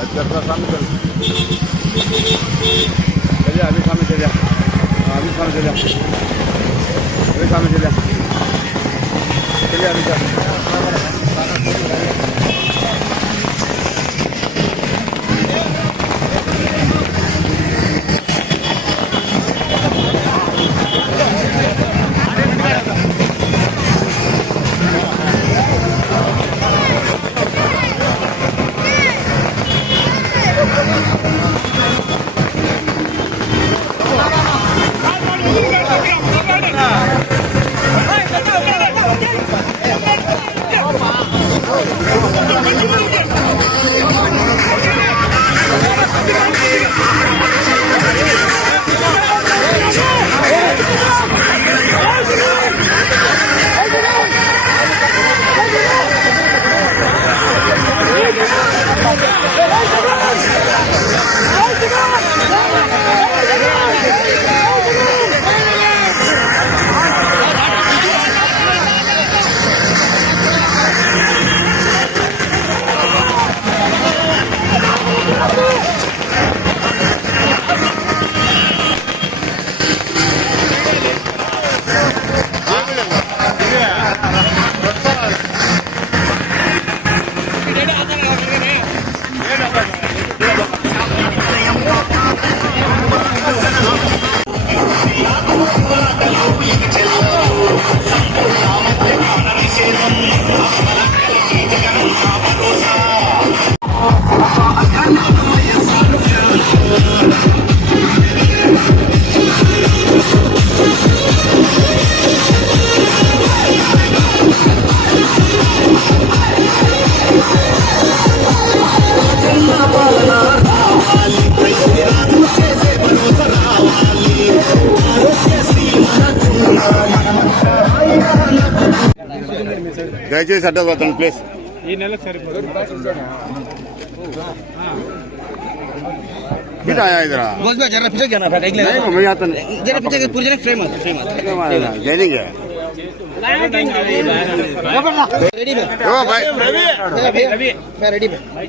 जरा सामने चल। चलिए अभी सामने चलिए। अभी सामने चलिए। अभी सामने चलिए। चलिए अभी चल దయచేసి అడ్డ పోతాను ప్లీజ్ ఈ నెలకు సరిపోతుంది किधर आया इधर बोल भाई जरा पीछे जाना भाई नहीं वो मैं आता नहीं जरा पीछे पूरी जरा फ्रेम आता फ्रेम आता जैनिक है रेडी भाई ओ भाई रवि रवि मैं रेडी भाई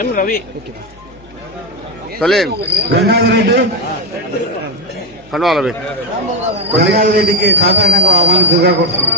ఎం రవి सलीम గంగాధరెడ్డి कनवाला भाई గంగాధరెడ్డికి సాధారణంగా ఆహ్వానితుగా కొడుతున్నాం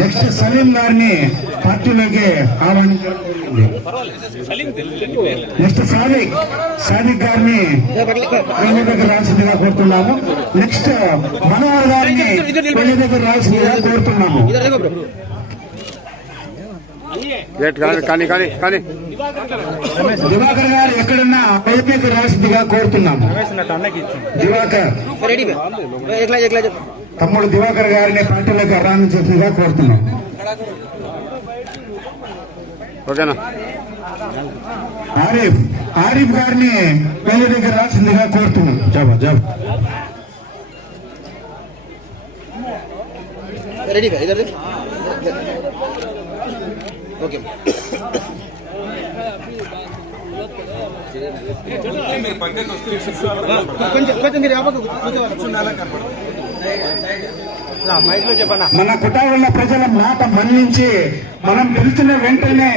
next Saleem గారిని పార్టీలోకి ఆహ్వానించడం నెక్స్ట్ సాదిక్ సాదిక్ గారిని పెళ్ళి దగ్గర రాల్సిందిగా కోరుతున్నాము. నెక్స్ట్ మనోహర్ గారిని పెళ్ళి దగ్గర రాల్సిందిగా కోరుతున్నాము. లేట్ కానీ కానీ కానీ కానీ దివాకర్ గారు ఎక్కడున్నా పైపీకి రాసిదిగా కోరుతున్నాము దివాకర్ తమ్ముడు దివాకర్ గారిని పార్టీలోకి ఆహ్వానించేసిందిగా కోరుతున్నాం ఓకేనా ఆరిఫ్ ఆరిఫ్ గారిని పేరు దగ్గర రాసిందిగా కోరుతున్నాం జబా జబా రెడీ ఇద్దరు ఓకే. మన కుటాల ప్రజల మాట మన్నించి మనం పిలుచున్న వెంటనే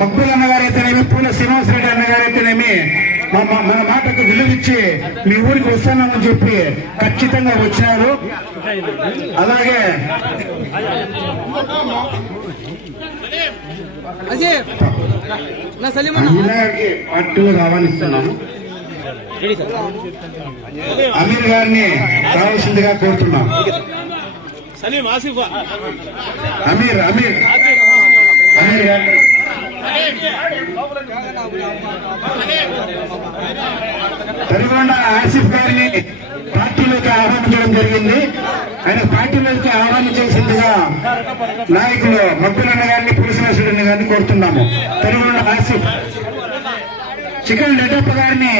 మబ్బులు అన్నగారైతేనేమి పూల శ్రీనివాసరెడ్డి అన్నగారైతేనేమి మన మాటకు విలువిచ్చి మీ ఊరికి వస్తానని చెప్పి ఖచ్చితంగా వచ్చారు అలాగే అజయ్ నా సలీం అన్న. ఇలాగే పార్టీలో సార్. అమీర్ గారిని కావాల్సిందిగా కోరుతున్నాం సలీం ఆసిఫా అమీర్ అమీర్ అమీర్. గారిని తరిగొండ ఆసిఫ్ గారిని పార్టీలోకి ఆహ్వానించడం జరిగింది. ఆయన పార్టీలోకి ఆహ్వానించాల్సిందిగా నాయకులు మబ్బులన్న గారిని పురుషనేశ్వరుని గారిని కోరుతున్నాము. తరిగొండ ఆసిఫ్ చికెన్ రెడ్డప్ప గారిని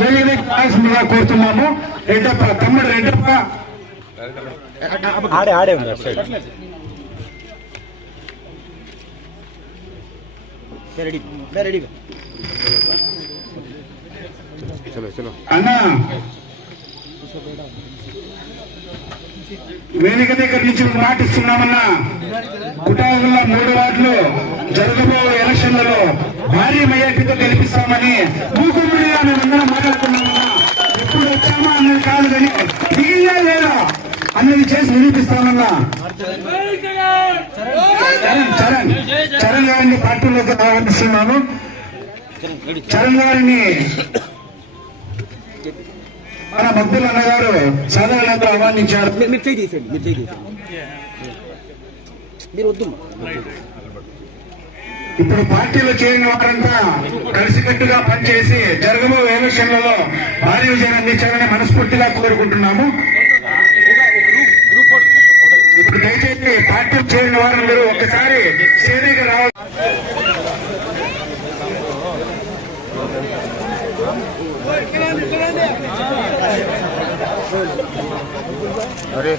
వేరే కావాల్సిందిగా కోరుతున్నాము. రెడ్డప్ప తమ్ముడు రెడ్డప్ప. ఆడే అన్న. వేదిక దగ్గర నుంచి ఒక మాట మూడు వార్డులు జరగబో ఎలక్షన్లలో భారీ మెజార్టీతో గెలిపిస్తామని మూకుమ్మడిగా మేమందరం మాట్లాడుతున్నామన్నా ఎప్పుడు వచ్చామా అన్నది కాదు కానీ దిగిందా లేదా అన్నది చేసి నిరూపిస్తామన్నా. చరణ్ చరణ్ చరణ్ గారిని పార్టీలోకి ఆహ్వానిస్తున్నాను. చరణ్ గారిని మన భక్తులు అన్నగారు సాధారణంగా ఆహ్వానించారు. మీరు వద్దు ఇప్పుడు పార్టీలో చేరిన వారంతా కలిసికట్టుగా పనిచేసి జరగబో ఎలక్షన్లలో భారీ విజయం అందించాలని మనస్ఫూర్తిగా కోరుకుంటున్నాము. ఇప్పుడు దయచేసి పార్టీలో చేరిన వారందరూ ఒక్కసారి చేరిక రావాలి అరే.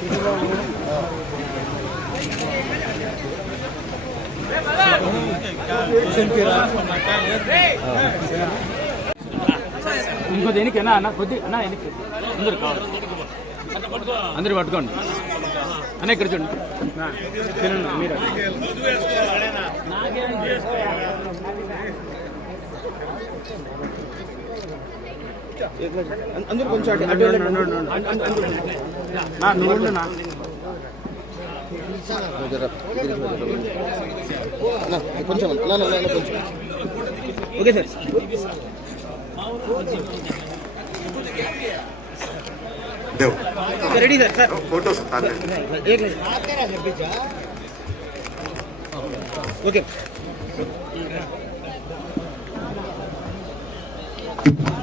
ఇంకో దేనికి అన్న అన్న కొద్ది అన్న వెనక్కి అందరు కావాలి. అందరు పట్టుకోండి. అన్న ఇక్కడ చూడండి. నా, తినండి మీరు. అందరూ కొంచెం కొంచెం okay sir. Ready sir sir. Photos okay Thank you.